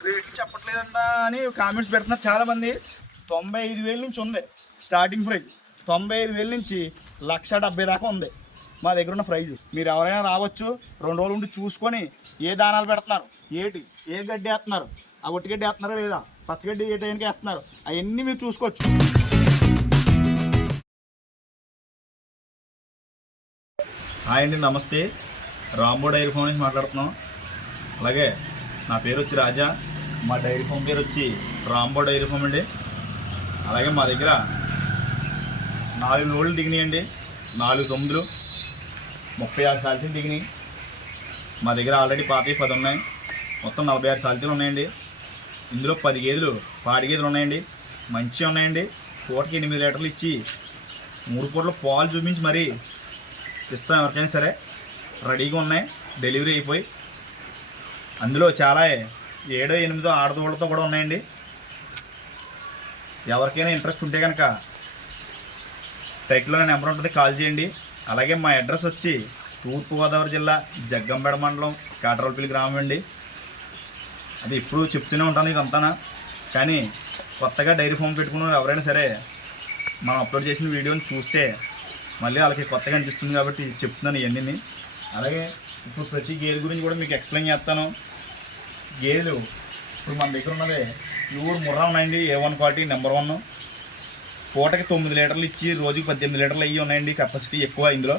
రేట్లు చెప్పట్లేదంట అని కామెంట్స్ పెడుతున్నారు చాలా మంది తొంభై ఐదు వేల నుంచి ఉంది స్టార్టింగ్ ప్రైజ్ తొంభై ఐదు వేల నుంచి లక్ష డెబ్బై దాకా ఉంది మా దగ్గర ఉన్న ప్రైజ్ మీరు ఎవరైనా రావచ్చు రెండు రోజులు ఉండి చూసుకొని ఏ దానాలు పెడుతున్నారు ఏటి ఏ గడ్డి వేస్తున్నారు ఆ ఒట్టిగడ్డి వేస్తున్నారా లేదా పచ్చగడ్డి ఏ టైంకి వేస్తున్నారు అవన్నీ మీరు చూసుకోవచ్చు. హాయ్ అండి నమస్తే. రాంబో డైరీ ఫోన్ నుంచి మాట్లాడుతున్నాం. అలాగే నా పేరు వచ్చి రాజా. మా డైరీ ఫామ్ పేరు వచ్చి రాంబో డైరీ ఫామ్ అండి. అలాగే మా దగ్గర నాలుగు నోళ్ళు దిగినాయండి. నాలుగు తొమ్మిదిలు ముప్పై ఆరు సాల్తీలు దిగినాయి. మా దగ్గర ఆల్రెడీ పాతవి పది ఉన్నాయి. మొత్తం నలభై ఆరు సాల్తీలు ఉన్నాయండి. ఇందులో పది గేదెలు పాడి గేదెలు ఉన్నాయండి. మంచిగా ఉన్నాయండి. పూటకి ఎనిమిది లీటర్లు ఇచ్చి మూడు పూటలు పాలు చూపించి మరీ ఇస్తాం ఎవరికైనా సరే. రెడీగా ఉన్నాయి. డెలివరీ అయిపోయి. అందులో చాలా ఏడో ఎనిమిదో ఆడదోళ్ళతో కూడా ఉన్నాయండి. ఎవరికైనా ఇంట్రెస్ట్ ఉంటే కనుక టైట్లో నెంబర్ ఉంటుంది కాల్ చేయండి. అలాగే మా అడ్రస్ వచ్చి తూర్పుగోదావరి జిల్లా జగ్గంబేడ మండలం కాటరపల్లి గ్రామం అండి. అది ఇప్పుడు చెప్తూనే ఉంటాను ఇదంతానా కానీ కొత్తగా డైరీ ఫామ్ పెట్టుకున్న ఎవరైనా సరే మనం అప్లోడ్ చేసిన వీడియోని చూస్తే మళ్ళీ వాళ్ళకి కొత్తగా అనిపిస్తుంది కాబట్టి చెప్తున్నాను ఇవన్నీ అలాగే ఇప్పుడు ప్రతి గేదె గురించి కూడా మీకు ఎక్స్ప్లెయిన్ చేస్తాను. గేదెలు. ఇప్పుడు మన దగ్గర ఉన్నది ప్యూర్ ముర్రా ఉన్నాయండి A one quality number one పూటకి తొమ్మిది లీటర్లు ఇచ్చి రోజుకి పద్దెనిమిది లీటర్లు అయ్యి ఉన్నాయండి కెపాసిటీ ఎక్కువ ఇందులో.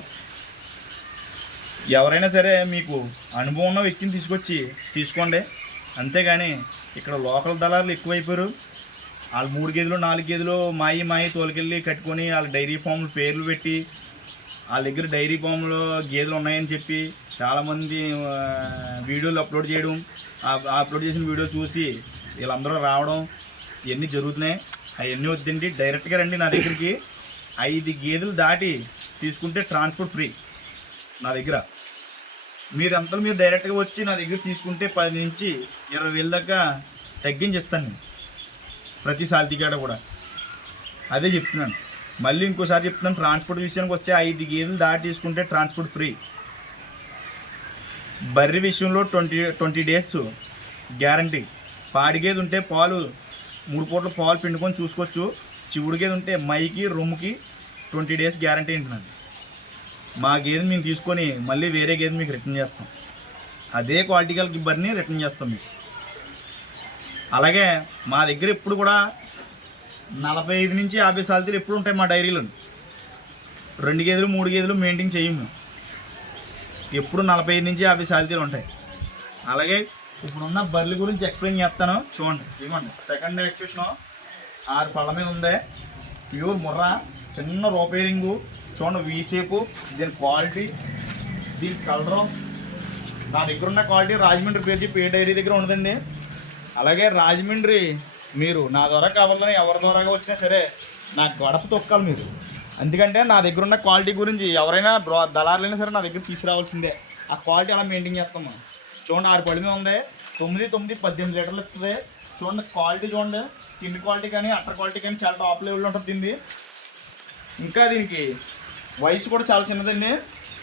ఎవరైనా సరే మీకు అనుభవం ఉన్న వ్యక్తిని తీసుకొచ్చి తీసుకోండి. అంతేగాని ఇక్కడ లోకల్ దళారులు ఎక్కువైపోయారు. వాళ్ళు మూడు గేదెలు నాలుగు గేదెలు మాయి మాయి తోలుకెళ్ళి కట్టుకొని వాళ్ళ డైరీ ఫామ్లు పేర్లు పెట్టి వాళ్ళ దగ్గర డైరీ ఫామ్లో గేదెలు ఉన్నాయని చెప్పి చాలామంది వీడియోలు అప్లోడ్ చేయడం అప్లోడ్ చేసిన వీడియో చూసి వీళ్ళందరూ రావడం ఇవన్నీ జరుగుతున్నాయి. అవన్నీ వద్దండి. డైరెక్ట్గా రండి నా దగ్గరికి. ఐదు గేదెలు దాటి తీసుకుంటే ట్రాన్స్పోర్ట్ ఫ్రీ నా దగ్గర. మీరంతా మీరు డైరెక్ట్గా వచ్చి నా దగ్గర తీసుకుంటే పది నుంచి ఇరవై వేల దాకా తగ్గించి ఇస్తాను నేను. ప్రతి సాల్తీకాడ కూడా. అదే చెప్తున్నాను. మళ్ళీ ఇంకోసారి చెప్తున్నాను ట్రాన్స్పోర్ట్ విషయానికి వస్తే ఐదు గేదెలు దాటి తీసుకుంటే ట్రాన్స్పోర్ట్ ఫ్రీ బర్రి విషయంలో ట్వంటీ ట్వంటీ డేస్ గ్యారంటీ పాడి గేదె ఉంటే పాలు మూడు పూటలు పాలు పిండుకొని చూసుకోవచ్చు. చివుడు గేదె ఉంటే మైకి రొమ్ముకి ట్వంటీ డేస్ గ్యారంటీ ఉంటున్నాను మా గేదె మేము తీసుకొని మళ్ళీ వేరే గేదె మీకు రిటర్న్ చేస్తాం. అదే క్వాలిటీ గల బర్ని రిటర్న్ చేస్తాం మీకు. అలాగే మా దగ్గర ఎప్పుడు కూడా నలభై ఐదు నుంచి యాభై సాలతీలు ఎప్పుడు ఉంటాయి మా డైరీలో? రెండు గేదెలు మూడు గేదెలు మెయింటైన్ చేయము. ఎప్పుడు నలభై ఐదు నుంచి యాభై సాలతీలు ఉంటాయి. అలాగే ఇప్పుడున్న బర్రెల గురించి ఎక్స్ప్లెయిన్ చేస్తాను. చూడండి ఇవ్వండి. సెకండ్ ఎక్స్ప్రెషన్ ఆరు పళ్ళ మీద ఉంది. ప్యూర్ ముర్రా చిన్న రోపేరింగు చూడండి వీ షేపు దీని క్వాలిటీ దీని కలరు నా దగ్గర ఉన్న క్వాలిటీ రాజమండ్రి పేరు చెప్పి ఏ డైరీ దగ్గర ఉండదండి. అలాగే రాజమండ్రి మీరు నా ద్వారా కావాలని ఎవరి ద్వారాగా వచ్చినా సరే నా గడప తొక్కాలి మీరు. ఎందుకంటే నా దగ్గర ఉన్న క్వాలిటీ గురించి ఎవరైనా బ్రో దళారులైనా సరే నా దగ్గర తీసుకురావాల్సిందే. ఆ క్వాలిటీ అలా మెయింటైన్ చేస్తాము చూడండి ఆరు పడి ఉంది. తొమ్మిది తొమ్మిది పద్దెనిమిది లీటర్లు ఇస్తుంది చూడండి క్వాలిటీ చూడండి. స్కిన్ క్వాలిటీ కానీ అట్టర్ క్వాలిటీ కానీ చాలా టాప్ లెవెల్లో ఉంటుంది దీన్ని. ఇంకా దీనికి వయసు కూడా చాలా చిన్నదండి.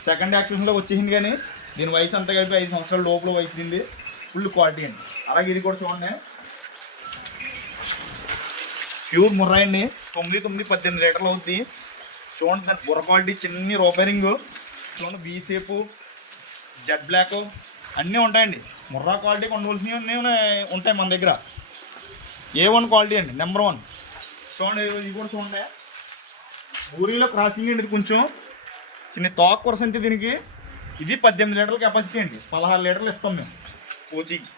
సెకండ్ యాక్టివేషన్లో వచ్చేసింది కానీ దీని వయసు అంతా కలిపి ఐదు సంవత్సరాల లోపల వయసు దింది ఫుల్ క్వాలిటీ అండి. అలాగే ఇది కూడా చూడండి. ప్యూర్ ముర్రా అండి తొమ్మిది తొమ్మిది పద్దెనిమిది లీటర్లు అవుద్ది. చూడండి దాని బుర్ర క్వాలిటీ చిన్న రోపరింగ్ చూడండి బీ సేపు జెడ్ బ్లాక్ అన్నీ ఉంటాయండి. ముర్రా క్వాలిటీ ఉండవలసినవి ఉంటాయి మన దగ్గర. ఏ వన్ క్వాలిటీ అండి నెంబర్ వన్ చూడండి ఇది కూడా చూడండి. ఊరిలో క్రాసింగ్ అండి ఇది కొంచెం. చిన్న తోక కొరసంతి దీనికి. ఇది పద్దెనిమిది లీటర్ల కెపాసిటీ అండి. పదహారు లీటర్లు ఇస్తాం మేము. కోచింగ్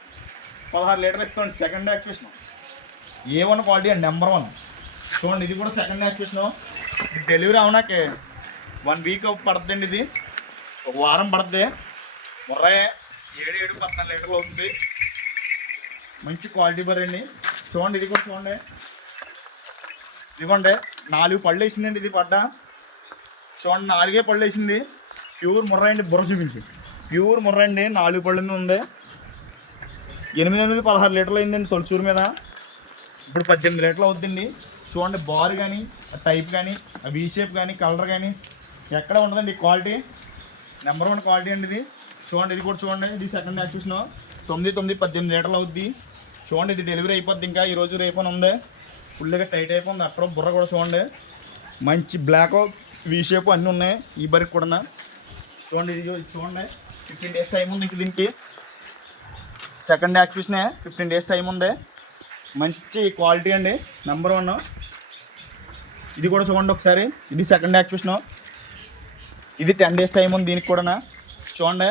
పదహారు లీటర్లు ఇస్తాం second actuation A one quality అండి నెంబర్ వన్ చూడండి ఇది కూడా సెకండ్ యాక్చువేషన్ డెలివరీ అవునాకే వన్ వీక్ పడుతుందండి ఇది. ఒక వారం పడుతుంది. ముర్రే ఏడు ఏడు పద్నాలుగు లీటర్లు అవుతుంది. మంచి క్వాలిటీ బర్ అండి. చూడండి ఇది కూడా చూడండి. ఇదిగోండి నాలుగు పళ్ళు వేసిందండి ఇది పడ్డ. చూడండి నాలుగే పళ్ళు వేసింది. ప్యూర్ ముర్ర అండి బుర్ర చూపించి. ప్యూర్ ముర్ర అండి నాలుగు పళ్ళు ఉంది. ఎనిమిది ఎనిమిది పదహారు లీటర్లు అయిందండి తొలచూరు మీద. ఇప్పుడు పద్దెనిమిది లీటర్లు అవుతుందండి చూడండి బార్ కానీ టైప్ కానీ వీ షేప్ కానీ కలర్ కానీ ఎక్కడ ఉండదండి క్వాలిటీ నెంబర్ వన్ క్వాలిటీ అండి ఇది. చూడండి ఇది కూడా చూడండి ఇది సెకండ్ యాక్సిషన్ తొమ్మిది తొమ్మిది పద్దెనిమిది లీటర్లు అవుద్ది. చూడండి ఇది డెలివరీ అయిపోద్ది ఇంకా. ఈరోజు రేపు అని ఉంది. ఫుల్గా టైట్ అయిపోయింది. అక్కడ బుర్ర కూడా చూడండి. మంచి బ్లాక్ వీ షేప్ అన్నీ ఉన్నాయి. ఈ బరికి కూడా చూడండి ఇది చూడండి ఫిఫ్టీన్ డేస్ టైం ఉంది ఇంక దీనికి. సెకండ్ యాక్టివేషనే ఫిఫ్టీన్ డేస్ టైం ఉంది. మంచి క్వాలిటీ అండి నెంబర్ వన్ ఇది కూడా చూడండి ఒకసారి ఇది సెకండ్ యాక్టివేషను ఇది టెన్ డేస్ టైం ఉంది దీనికి కూడా చూడండి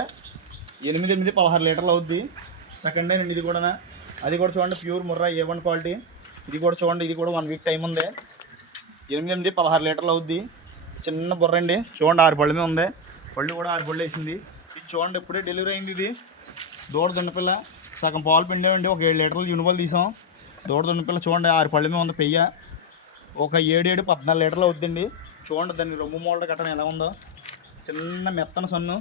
ఎనిమిది ఎనిమిది పదహారు లీటర్లు అవుద్ది. సెకండ్ డే అండి ఇది కూడా అది కూడా చూడండి pure Murrah A one quality ఇది కూడా చూడండి ఇది కూడా వన్ వీక్ టైం ఉంది. ఎనిమిది ఎనిమిది పదహారు లీటర్లు అవుద్ది. చిన్న బుర్ర అండి. చూడండి ఆరు పళ్ళ మీద ఉంది. పళ్ళు కూడా ఆరు పళ్ళు వేసింది. ఇది చూడండి ఇప్పుడే డెలివరీ అయింది ఇది. దూడ దున్నపిల్ల. సగం పాలు పిండేవండి ఒక ఏడు లీటర్లు యూనిబల్ తీసాం. దూడ దున్నపిల్ల చూడండి ఆరు పళ్ళ మీద ఉంది పెయ్య. ఒక ఏడు ఏడు పద్నాలుగు లీటర్లు అవుద్దండి. చూడండి దాన్ని రొమ్ము మోడల్ కట్టడం ఎలా ఉందో. చిన్న మెత్తన సన్ను.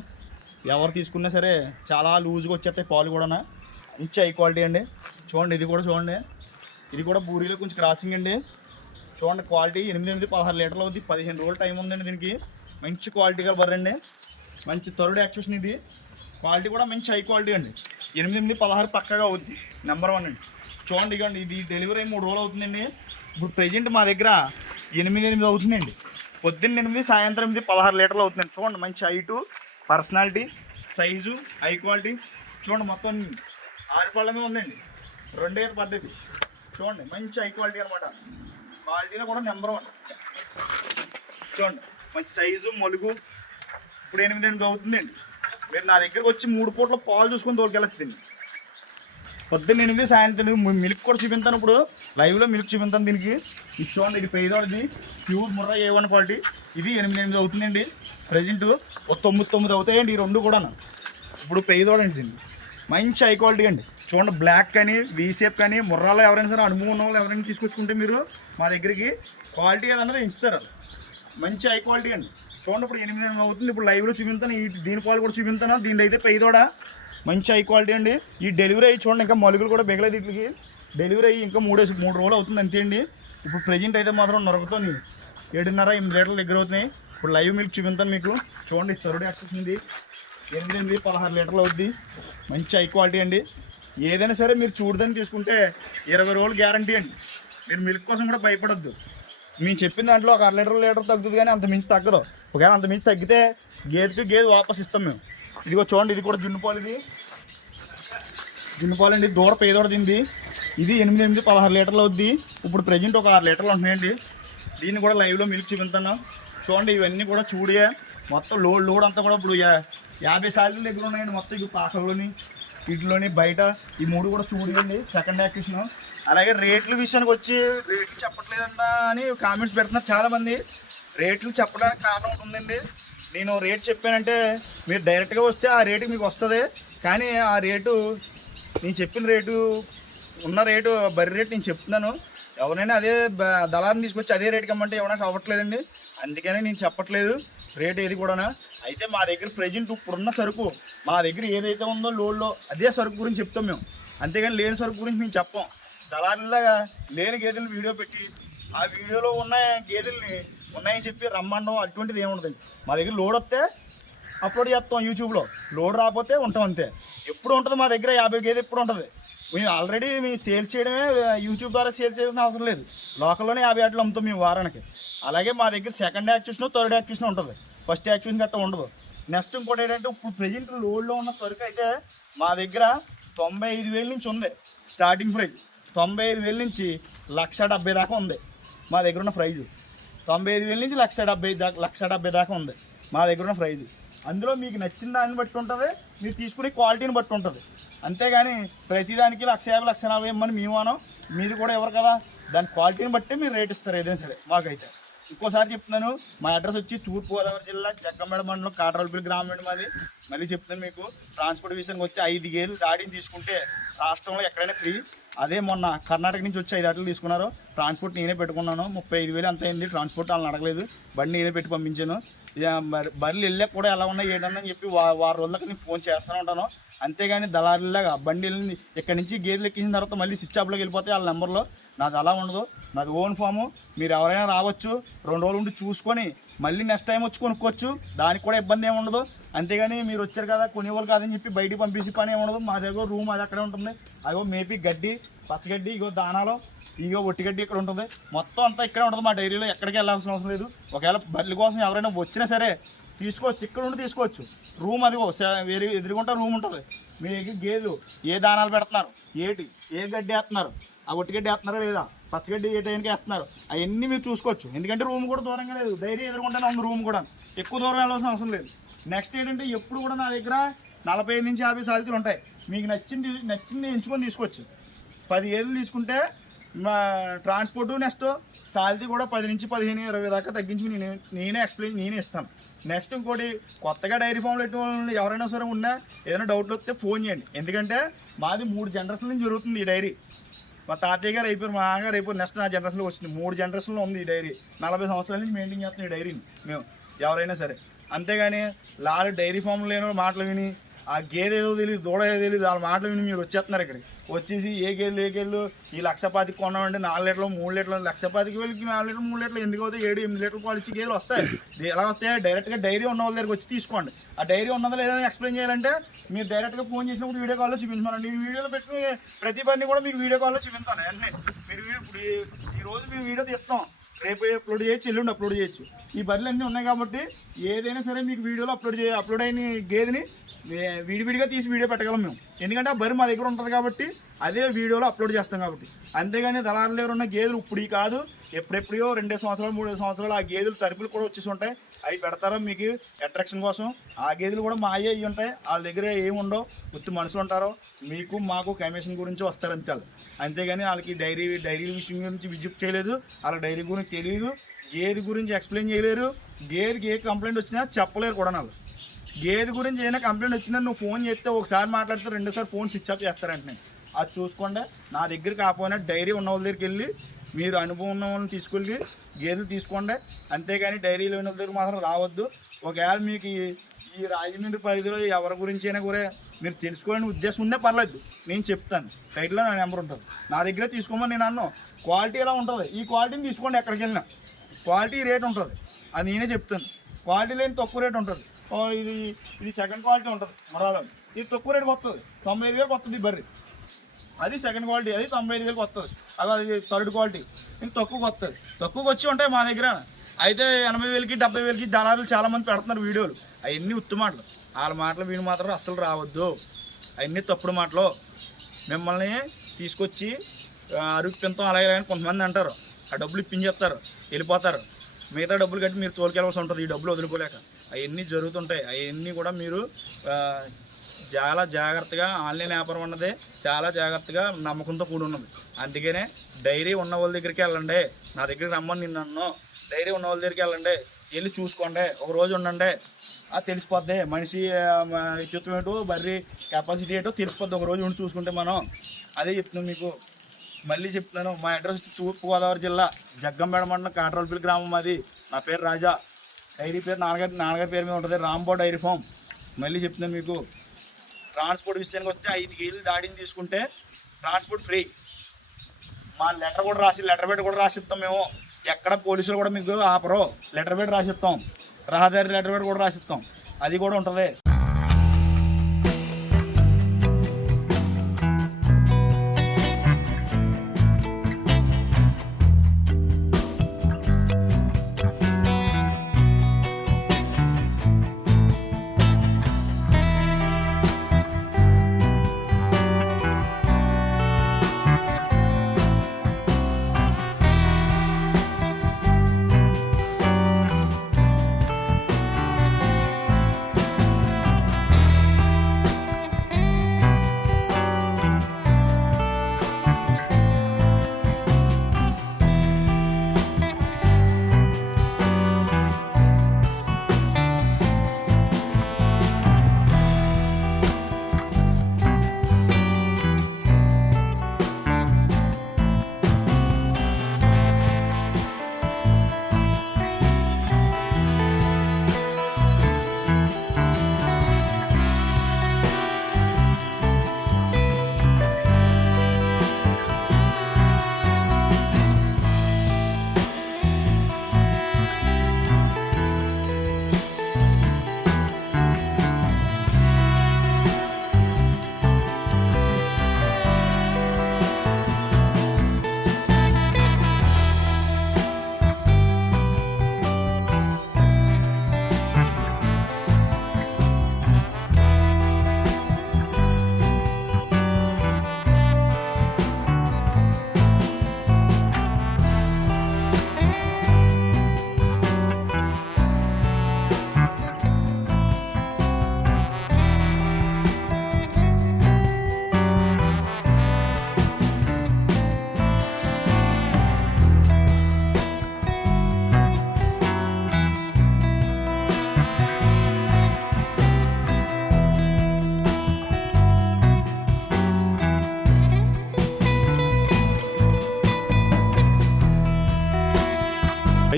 ఎవరు తీసుకున్నా సరే చాలా లూజ్గా వచ్చేస్తాయి పాలు కూడా మంచి హై క్వాలిటీ అండి. చూడండి ఇది కూడా చూడండి. ఇది కూడా బూరీలో కొంచెం క్రాసింగ్ అండి. చూడండి క్వాలిటీ ఎనిమిది ఎనిమిది పదహారు లీటర్లు అవుద్ది. పదిహేను రోజులు టైం ఉందండి దీనికి. మంచి క్వాలిటీగా బర్రండి. మంచి థర్డ్ యాక్చువేషన్ ఇది. క్వాలిటీ కూడా మంచి హై క్వాలిటీ అండి. ఎనిమిది ఎనిమిది పదహారు పక్కగా అవుద్ది. నెంబర్ వన్ అండి. చూడండి ఇగోండి ఇది డెలివరీ మూడు రోజులు అవుతుందండి. ఇప్పుడు ప్రజెంట్ మా దగ్గర ఎనిమిది ఎనిమిది అవుతుందండి. పొద్దున్న ఎనిమిది సాయంత్రం ఎనిమిది పదహారు లీటర్లు అవుతుందండి. చూడండి మంచి height personality size high quality చూడండి మొత్తం ఆరు పళ్ళమే ఉందండి. రెండేది పడ్డది. చూడండి మంచి హై క్వాలిటీ అనమాట. క్వాలిటీలో కూడా నెంబర్ వన్ చూడండి మంచి సైజు మొలుగు. ఇప్పుడు ఎనిమిది ఎనిమిది అవుతుందండి. మీరు నా దగ్గరకు వచ్చి మూడు పూట్ల పాలు చూసుకొని తోలుకెళ్ళచ్చు దీన్ని పొద్దున్న ఎనిమిది సాయంత్రం మిల్క్ కూడా చూపించాను ఇప్పుడు. లైవ్లో మిల్క్ చూపించాను దీనికి. ఇది చూడండి ఇది పెయిదోడది pure Murrah A one quality ఇది ఎనిమిది ఎనిమిది అవుతుందండి. ప్రజెంట్ ఒక తొమ్మిది తొమ్మిది అవుతాయండి. ఈ రెండు కూడా ఇప్పుడు పెయిదోడండి దీన్ని. మంచి హై క్వాలిటీ అండి. చూడండి బ్లాక్ కానీ వీ షేప్ కానీ ముర్రాలో ఎవరైనా సరే అనుభవం ఉన్న వాళ్ళు ఎవరైనా తీసుకొచ్చుకుంటే మీరు మా దగ్గరికి క్వాలిటీ ఏదన్నది ఎంచుతారు మంచి హై క్వాలిటీ అండి. చూడండి ఇప్పుడు ఎనిమిది ఎనిమిది అవుతుంది. ఇప్పుడు లైవ్లో చూపించాను ఈ దీని పాలు కూడా చూపించాను దీని అయితే పెయిదోడ మంచి హై క్వాలిటీ అండి. ఈ డెలివరీ అయ్యి చూడండి ఇంకా మలుగులు కూడా బిగలేదు వీటికి డెలివరీ అయ్యి ఇంకా మూడేసి మూడు రోజులు అవుతుంది అంతే అండి. ఇప్పుడు ప్రజెంట్ అయితే మాత్రం నొరకతో ఏడున్నర ఎనిమిది లీటర్ల దగ్గర అవుతున్నాయి. ఇప్పుడు లైవ్ మిల్క్ చూపించాను మీకు. చూడండి థర్డ్ యాక్సెస్ ఉంది. ఎనిమిది ఎనిమిది పదహారు లీటర్లు అవుద్ది. మంచి హై క్వాలిటీ అండి. ఏదైనా సరే మీరు చూడదని తీసుకుంటే ఇరవై రోజులు గ్యారంటీ అండి. మీరు మిల్క్ కోసం కూడా భయపడద్దు. మేము చెప్పిన దాంట్లో ఒక అర లీటర్ లీటర్ తగ్గుతుంది కానీ అంత మించి తగ్గదు. ఒకవేళ అంత మించి తగ్గితే గేదెకి గేదె వాపస్ ఇస్తాం మేము. ఇదిగో చూడండి ఇది కూడా జున్ను పాలు ఇది. జున్ను పాలు అండి దూడ పేదోడ తింది. ఇది ఎనిమిది ఎనిమిది పదహారు లీటర్లు అవుద్ది. ఇప్పుడు ప్రజెంట్ ఒక ఆరు లీటర్లు ఉంటున్నాయండి. దీన్ని కూడా లైవ్లో మిల్క్ చూపించాను చూడండి ఇవన్నీ కూడా చూడే మొత్తం లోడ్ లోడ్ అంతా కూడా ఇప్పుడు యాభై సార్లు దగ్గర ఉన్నాయండి మొత్తం ఇవి పాకల్లోని వీటిలోని బయట. ఈ మూడు కూడా చూడండి సెకండ్ యాక్టివేషన్ అలాగే రేట్ల విషయానికి వచ్చి రేట్లు చెప్పట్లేదంట అని కామెంట్స్ పెడుతున్నారు చాలామంది. రేట్లు చెప్పడానికి కారణం ఉంటుందండి నేను రేట్ చెప్పానంటే మీరు డైరెక్ట్గా వస్తే ఆ రేటు మీకు వస్తుంది. కానీ ఆ రేటు నేను చెప్పిన రేటు ఉన్న రేటు బరి రేటు నేను చెప్తున్నాను. ఎవరైనా అదే బ- తీసుకొచ్చి అదే రేటుకి ఇమ్మంటే ఎవరైనా అవ్వట్లేదండి. అందుకని నేను చెప్పట్లేదు రేట్ ఏది కూడా అయితే మా దగ్గర ప్రజెంట్ ఇప్పుడున్న సరుకు మా దగ్గర ఏదైతే ఉందో లోడ్లో అదే సరుకు గురించి చెప్తాం మేము. అంతేగాని లేని సరుకు గురించి మేము చెప్పం. దళారులాగా లేని గేదెలు వీడియో పెట్టి ఆ వీడియోలో ఉన్న గేదెల్ని ఉన్నాయని చెప్పి రమ్మండం అటువంటిది ఏముండదండి మా దగ్గర లోడ్ వస్తే అప్లోడ్ చేస్తాం యూట్యూబ్లో. లోడ్ రాకపోతే ఉంటాం అంతే. ఎప్పుడు ఉంటుంది మా దగ్గర? యాభై గేదె ఎప్పుడు ఉంటుంది? మేము ఆల్రెడీ మేము సేల్ చేయడమే యూట్యూబ్ ద్వారా సేల్ చేయాల్సిన అవసరం లేదు. లోకల్లోనే యాభై ఆటలు అమ్ముతాం మేము వారానికి. అలాగే మా దగ్గర సెకండ్ యాక్టివేషన్ థర్డ్ యాక్టివేషన్ ఉంటుంది. ఫస్ట్ యాక్టివేషన్ గట్రా ఉండదు. నెక్స్ట్ ఇంకోటి ఏంటంటే ఇప్పుడు ప్రజెంట్ లోడ్లో ఉన్న సరుకు అయితే మా దగ్గర తొంభై ఐదు వేల నుంచి ఉంది. స్టార్టింగ్ ప్రైజ్ తొంభై ఐదు వేల నుంచి లక్ష డెబ్బై దాకా ఉంది. మా దగ్గర ఉన్న ప్రైజు. తొంభై ఐదు వేల నుంచి లక్ష డెబ్బై దాకా లక్ష డెబ్బై దాకా ఉంది మా దగ్గర ఉన్న ప్రైజ్. అందులో మీకు నచ్చిన దాన్ని బట్టి ఉంటుంది మీరు తీసుకునే క్వాలిటీని బట్టి ఉంటుంది. అంతేగాని ప్రతిదానికి లక్ష యాభై లక్ష నలభై ఇమ్మని మేము అనం మీరు కూడా ఎవరు కదా దాని క్వాలిటీని బట్టి మీరు రేట్ ఇస్తారు ఏదైనా సరే మాకైతే. ఇంకోసారి చెప్తున్నాను మా అడ్రస్ వచ్చి తూర్పుగోదావరి జిల్లా జగ్గంబేడ మండలం కాటరల్పల్లి గ్రామం మాది. మళ్ళీ చెప్తాను మీకు ట్రాన్స్పోర్ట్ విషయానికి వచ్చి ఐదు గేదెలు దాడిని తీసుకుంటే రాష్ట్రంలో ఎక్కడైనా ఫ్రీ అదే మొన్న కర్ణాటక నుంచి వచ్చి ఐదు అటలు తీసుకున్నారు. ట్రాన్స్పోర్ట్ నేనే పెట్టుకున్నాను. ముప్పై ఐదు వేలు అంత అయింది? ట్రాన్స్పోర్ట్ వాళ్ళని అడగలేదు. బండి నేనే పెట్టి పంపించాను. ఇక బర్రెలు వెళ్ళాక కూడా ఎలా ఉన్నాయి ఏంటన్నా చెప్పి వారం రోజులకు నేను ఫోన్ చేస్తూనే ఉంటాను. అంతేగాని దళారులాగా బండి వెళ్ళింది ఇక్కడ నుంచి గేదెలు ఎక్కించిన తర్వాత మళ్ళీ స్విచ్ ఆఫ్లోకి వెళ్ళిపోతే వాళ్ళ నెంబర్లో నాది అలా ఉండదు. నాది ఓన్ ఫాము. మీరు ఎవరైనా రావచ్చు రెండు రోజులు ఉండి చూసుకొని మళ్ళీ నెక్స్ట్ టైం వచ్చి కొనుక్కోవచ్చు. దానికి కూడా ఇబ్బంది ఏమి ఉండదు. అంతేగాని మీరు వచ్చారు కదా కొనేవాళ్ళు కాదని చెప్పి బయటికి పంపించి పని ఏమి ఉండదు. మా దగ్గర రూమ్ అది అక్కడే ఉంటుంది. అగో మేపి గడ్డి పచ్చగడ్డి ఇగో దానాలు ఇగో ఒట్టిగడ్డి ఇక్కడ ఉంటుంది. మొత్తం అంతా ఇక్కడే ఉంటుంది మా డైరీలో. ఎక్కడికి వెళ్ళాల్సిన అవసరం లేదు. ఒకవేళ బర్రెల కోసం ఎవరైనా వచ్చినా సరే తీసుకోవచ్చు. ఇక్కడ ఉండి తీసుకోవచ్చు. రూమ్ అది వేరే ఎదురుగుంటా రూమ్ ఉంటుంది. మీ దగ్గర గేదెలు ఏ దానాలు పెడుతున్నారు? ఏటి? ఏ గడ్డి వేస్తున్నారు? ఆ ఒట్టిగడ్డి వేస్తున్నారా లేదా? పచ్చగడ్డి ఏ టైంకి వేస్తున్నారు? అవన్నీ మీరు చూసుకోవచ్చు. ఎందుకంటే రూమ్ కూడా దూరంగా లేదు. డైరీ ఎదురుకుంటేనే ఉంది రూమ్ కూడా. ఎక్కువ దూరం వెళ్ళాల్సిన అవసరం లేదు. నెక్స్ట్ ఏంటంటే ఎప్పుడు కూడా నా దగ్గర నలభై నుంచి యాభై సాధితులు ఉంటాయి. మీకు నచ్చింది నచ్చింది ఎంచుకొని తీసుకోవచ్చు. పది ఏళ్ళు తీసుకుంటే మా ట్రాన్స్పోర్ట్ నెక్స్ట్ శాలరీ కూడా పది నుంచి పదిహేను ఇరవై దాకా తగ్గించి నేను నేనే ఎక్స్ప్లెయిన్ నేనే ఇస్తాను. నెక్స్ట్ ఇంకోటి కొత్తగా డైరీ ఫామ్లు పెట్టిన ఎవరైనా సరే ఉన్నా ఏదైనా డౌట్లు వస్తే ఫోన్ చేయండి. ఎందుకంటే మాది మూడు జనరేషన్ నుంచి జరుగుతుంది ఈ డైరీ. మా తాతయ్య గారు అయిపోయారు మా నాన్నగారు అయిపోయారు. నెక్స్ట్ నా జనరేషన్లో వచ్చింది. మూడు జనరేషన్లో ఉంది ఈ డైరీ నలభై సంవత్సరాల నుంచి మెయింటైన్ చేస్తున్నాం ఈ డైరీని మేము ఎవరైనా సరే. అంతేగాని లాలు డైరీ ఫామ్లో లేని మాటలు విని ఆ గేదె ఏదో తెలియదు దూడ ఏదో తెలియదు వాళ్ళ మాటలు విని మీరు వచ్చేస్తున్నారు ఇక్కడ వచ్చేసి ఏ గేదెలు ఏ గేదెలు ఈ లక్ష పాతికి కొన్నామంటే నాలుగు లీటర్లు మూడు లీటర్లు లక్ష పాతికి వెళ్ళి నాలుగు లీటర్లు మూడు లీటర్లు ఎందుకు అవుతాయి? ఏడు ఎనిమిది లీటర్లు పాలు ఇచ్చి గేదెలు వస్తాయి. ఎలా వస్తాయి? డైరెక్ట్గా డైరీ ఉన్న వాళ్ళ దగ్గరికి వచ్చి తీసుకోండి. ఆ డైరీ ఉన్నదా లేదా ఎక్స్ప్లెయిన్ చేయాలంటే మీరు డైరెక్ట్గా ఫోన్ చేసినప్పుడు వీడియో కాల్లో చూపించమనండి ఈ వీడియోలో పెట్టుకుని ప్రతి పని కూడా మీకు వీడియో కాల్లో చూపిస్తాను. అన్నీ మీరు ఇప్పుడు ఈ- రోజు మేము వీడియో తీస్తాం. రేపు అప్లోడ్ చేయొచ్చు ఎల్లుండి అప్లోడ్ చేయొచ్చు. ఈ బర్రెలు అన్నీ ఉన్నాయి కాబట్టి ఏదైనా సరే మీకు వీడియోలో అప్లోడ్ చేయ అప్లోడ్ అయిన గేదెని విడివిడిగా తీసి వీడియో పెట్టగలం మేము. ఎందుకంటే ఆ బరి మా దగ్గర ఉంటుంది కాబట్టి అదే వీడియోలో అప్లోడ్ చేస్తాం కాబట్టి. అంతేగాని దళారులు దగ్గర ఉన్న గేదెలు ఇప్పుడు కాదు ఎప్పుడెప్పుడో రెండే సంవత్సరాలు మూడు సంవత్సరాలు ఆ గేదెలు తరుపులు కూడా వచ్చేసి ఉంటాయి. అవి పెడతారా మీకు అట్రాక్షన్ కోసం? ఆ గేదెలు కూడా మా అయ్యి ఉంటాయి. వాళ్ళ దగ్గర ఏమి ఉండవు. ఉత్తి మనుషులు ఉంటారో. మీకు మాకు కమిషన్ గురించి వస్తారు అంతే వాళ్ళు. అంతేగాని వాళ్ళకి డైరీ డైరీ విషయం గురించి విజిట్ చేయలేదు. వాళ్ళ డైరీ గురించి తెలియదు గేదె గురించి ఎక్స్ప్లెయిన్ చేయలేరు. గేదెకి ఏ కంప్లైంట్ వచ్చినా చెప్పలేరు కూడా వాళ్ళు. గేదె గురించి ఏదైనా కంప్లైంట్ వచ్చిందని నువ్వు ఫోన్ చేస్తే ఒకసారి మాట్లాడితే రెండోసారి ఫోన్ స్విచ్ ఆఫ్ చేస్తారంటే అది చూసుకోండి. నా దగ్గర కాకపోయినా డైరీ ఉన్న వాళ్ళ దగ్గరికి వెళ్ళి మీరు అనుభవం ఉన్న వాళ్ళని తీసుకెళ్ళి గేదెలు తీసుకోండి. అంతేగాని డైరీలో ఉన్న వాళ్ళ దగ్గర మాత్రం రావద్దు. ఒకవేళ మీకు ఈ రాజమండ్రి పరిధిలో ఎవరి గురించి అయినా కూడా మీరు తెలుసుకోవాలని ఉద్దేశం ఉండే పర్లేదు. నేను చెప్తాను. టైట్లో నా నెంబర్ ఉంటుంది. నా దగ్గర తీసుకోమని నేను అన్నాను క్వాలిటీ ఎలా ఉంటుంది? ఈ క్వాలిటీని తీసుకోండి ఎక్కడికి వెళ్ళినా. క్వాలిటీ రేట్ ఉంటుంది. అది నేనే చెప్తాను. క్వాలిటీ లేని తక్కువ రేట్ ఉంటుంది. ఇది ఇది సెకండ్ క్వాలిటీ ఉంటుంది మరాలో. ఇది తక్కువ రేటు వస్తుంది తొంభై ఐదు వేలకు వస్తుంది బర్రె. అది సెకండ్ క్వాలిటీ అది తొంభై ఐదు వేలకు వస్తుంది. అలా అది థర్డ్ క్వాలిటీ ఇది తక్కువకి వస్తుంది. తక్కువకి వచ్చి ఉంటాయి మా దగ్గర. అయితే ఎనభై వేలకి డెబ్బై వేలకి దళారులు చాలామంది పెడుతున్నారు వీడియోలు. అవన్నీ ఉత్తు మాటలు. వాళ్ళ మాటలు వీడి మాత్రం అస్సలు రావద్దు. అవన్నీ తప్పుడు మాటలు. మిమ్మల్ని తీసుకొచ్చి అరుగు పెంతాం అలాగే కొంతమంది అంటారు. ఆ డబ్బులు ఇప్పించేస్తారు. వెళ్ళిపోతారు. మిగతా డబ్బులు కట్టి మీరు తోలుకెళ్ళవలసి ఉంటుంది. ఈ డబ్బులు వదులుకోలేక. అవన్నీ జరుగుతుంటాయి. అవన్నీ కూడా మీరు చాలా జాగ్రత్తగా ఆన్లైన్ వ్యాపారం ఉన్నది చాలా జాగ్రత్తగా నమ్మకంతో కూడి ఉన్నది. అందుకనే డైరీ ఉన్న వాళ్ళ దగ్గరికి వెళ్ళండి. నా దగ్గరికి రమ్మని నిన్ను అన్నో డైరీ ఉన్న వాళ్ళ దగ్గరికి వెళ్ళండి. వెళ్ళి చూసుకోండి. ఒక రోజు ఉండండి. అది తెలిసిపోద్ది. మనిషి ఆ, మ- వ్యక్తిత్వం ఏంటో బర్రీ కెపాసిటీ ఏంటో తెలిసిపోద్ది. ఒక రోజు ఉండి చూసుకుంటే మనం అదే చెప్తున్నాం మీకు. మళ్ళీ చెప్తున్నాను. మా అడ్రస్ తూర్పుగోదావరి జిల్లా జగ్గంబేడ మండలం కాట్రోల్పల్లి గ్రామం అది నా పేరు రాజా. డైరీ పేరు నాన్నగారి నాన్నగారి పేరు మీద ఉంటుంది. Rambo dairy farm. మళ్ళీ చెప్తున్నాను మీకు. ట్రాన్స్పోర్ట్ విషయానికి వస్తే ఐదు కేజీలు దాడిని తీసుకుంటే ట్రాన్స్పోర్ట్ ఫ్రీ. మా లెటర్ కూడా రాసి లెటర్ పెట్టి కూడా రాసిస్తాం మేము. ఎక్కడ పోలీసులు కూడా మీకు ఆపరు. లెటర్ పెట్టి రాసిస్తాం రహదారి లెటర్ పెట్టి కూడా రాసిస్తాం అది కూడా ఉంటుంది.